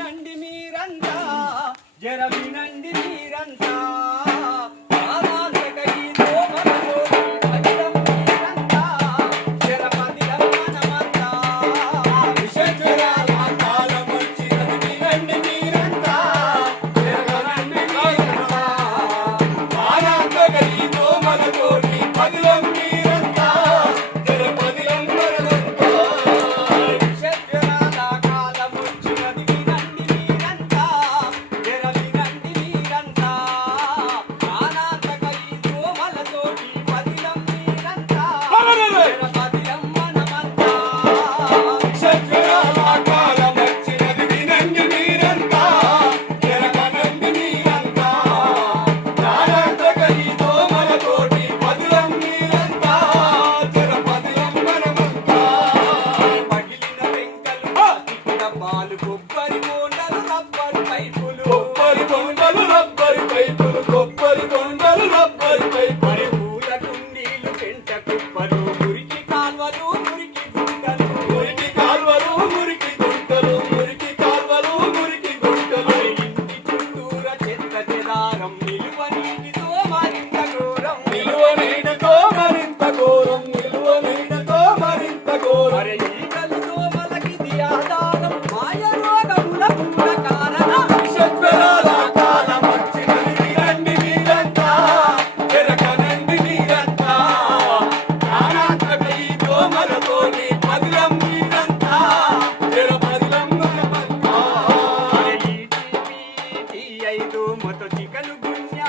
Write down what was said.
వినండి మీరంతా. జర వినండి మీరంతా. మీరంతా జర పదిలం to take